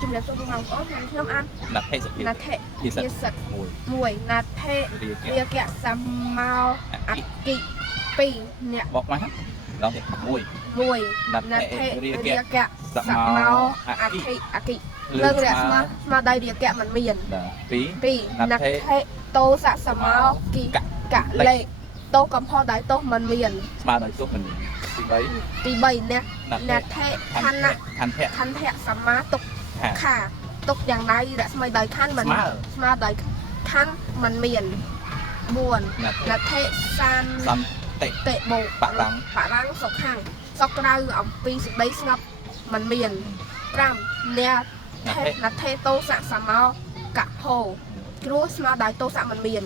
ជំរាបសួរបងប្អូនខ្ញុំអានណាត់ថេសភាព ណាត់ថេ ជាសិ ជា ទ្ធ សិទ្ធ មួយ ណាត់ថេ រា រាគៈសម្មោអគិ2អ្នក បកមកដល់ទៀត1 ណាត់ថេរាគៈ ស សម្ មោ មោ អ អ គិ គិលើករយៈស្មើដៃរាគៈមិនមាន 2 ណាត់ថេតោសៈសម្មោគិកៈលេខតោកំផុសដៃតោមិនមាន ស្មើដោយទុកមិនទីទី3អ្នកណាត់ថេខណ្ឌ ខន្ធៈ ខន្ធៈសម្មាទុកខាទុកយ៉ាងណារស្មីដោយខណ្ឌមិនស្មើដោយខណ្ឌមិនមាន4ណាត់ថេសាន សន្តិ តេបោ បរាំង បរាំងសុខខាងសុខក្រៅអំពីសេចក្តីស្ងប់មិនមាន5អ្នកណាត់ថេតោសៈសម្មោកៈហោគ្រោះស្មើដោយតោសៈមិនមាន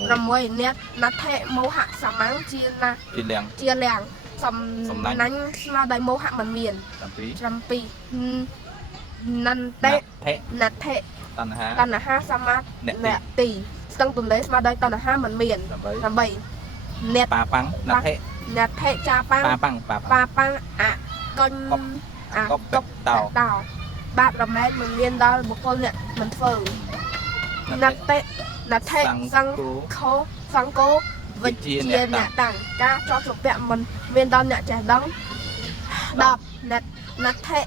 6អ្នកណាត់ថេមោហៈសមាំងជាណា ជាលៀង ជាលៀងសំណាញ់ស្មើដោយមោហៈមិនមាន7នន្តេ ថេ ណដ្ឋិ តណ្ហា តណ្ហាសមាធិអ្នកទីស្ទឹងទន្លេស្មើដោយតណ្ហាមិនមាន8អ្នក ប៉ាប៉ាំងណាត់ថេ ណដ្ឋិចាប៉ាំង ប៉ាប៉ាំង ប៉ាប៉ាំងអកញ្ញអកបតោបាបរមែងមិនមានដល់បុគ្គលអ្នកមិនធ្វើណដ្ឋិសង្ឃោសង្ឃោវិជាអ្នកតាំងការជាប់ជំពាក់មិនមានដល់អ្នកចេះដឹង10ណដ្ឋិ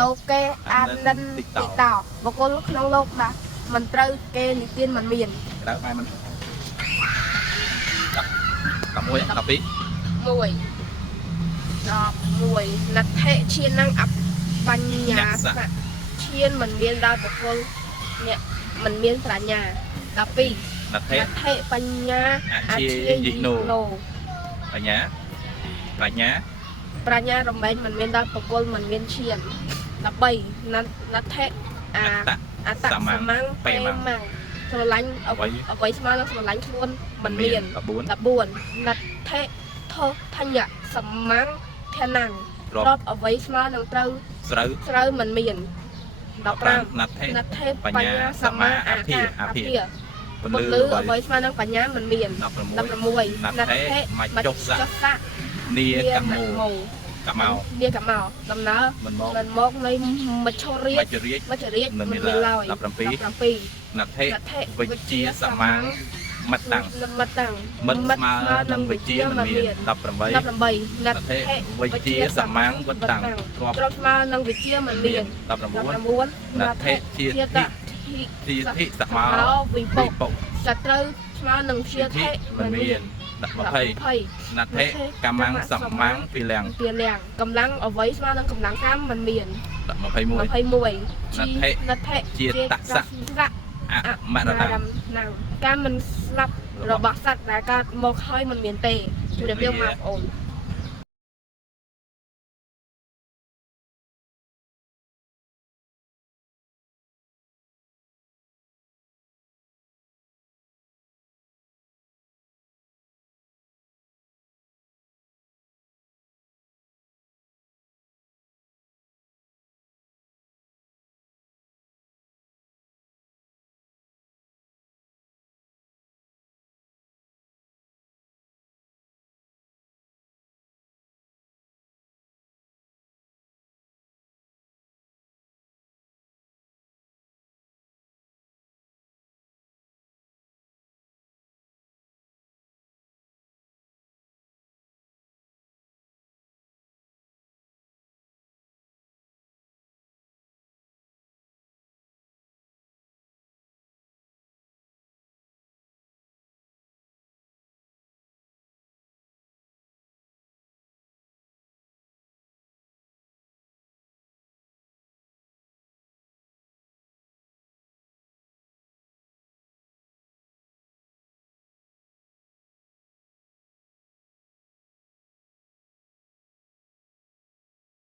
លោកេអានិនតិតោបុគ្គលក្នុងលោកណាមិនត្រូវគេនិទានមិនមាន ក្រៅបាយមិន11 12 1ណដ្ឋិឈាននឹងអបញ្ញាសៈឈានមិនមានដល់បុគ្គលអ្នកមិនមានប្រាជ្ញា12 ណដ្ឋិ ណដ្ឋិបញ្ញាអជាយិណូ បញ្ញាប្រាជ្ញា ប្រាជ្ញារមែងមិនមានដល់បុគ្គលមិនមានឈាន13ណដ្ឋិអតសមាំងពេម៉ាំងស្រឡាញ់អ្វីស្មើនឹងស្រឡាញ់ខ្លួនមិនមាន14ណដ្ឋិថោថញ្ញៈសមាំងធានាំងរត់អ្វីស្មើនឹងត្រូវស្រូវមិនមាន15ណដ្ឋិបញ្ញាសមាអភិពលឺអ្វីស្មើនឹងបញ្ញាមិនមាន16ណដ្ឋិមច្ចុសៈនីកមោកមោ នាកមោដំណើរមិនមកនៃមច្ឆរាជមិនមានឡើយ17ណដ្ឋិវិជាសមាំងមត្តតាំងមិត្តស្មើនឹងវិជាមិនមាន18ណដ្ឋិវិជាសមាំងវត្តតាំងគ្រាប់ស្មើនឹងវិជាមិនមាន19ណដ្ឋិជាធិសមាវិពុសត្រូវស្មើនឹងជាធិមិនមាន20ណដ្ឋិកម្មាំងសមាំងពីលៀងកម្លាំងអ្វីស្មើនឹងកម្លាំងកម្មមិនមាន21ណដ្ឋិជាតសៈអមរណៈការមិនស្លាប់របស់សត្វដែលកើតមកហើយមិនមានទេជម្រាបលាបងប្អូន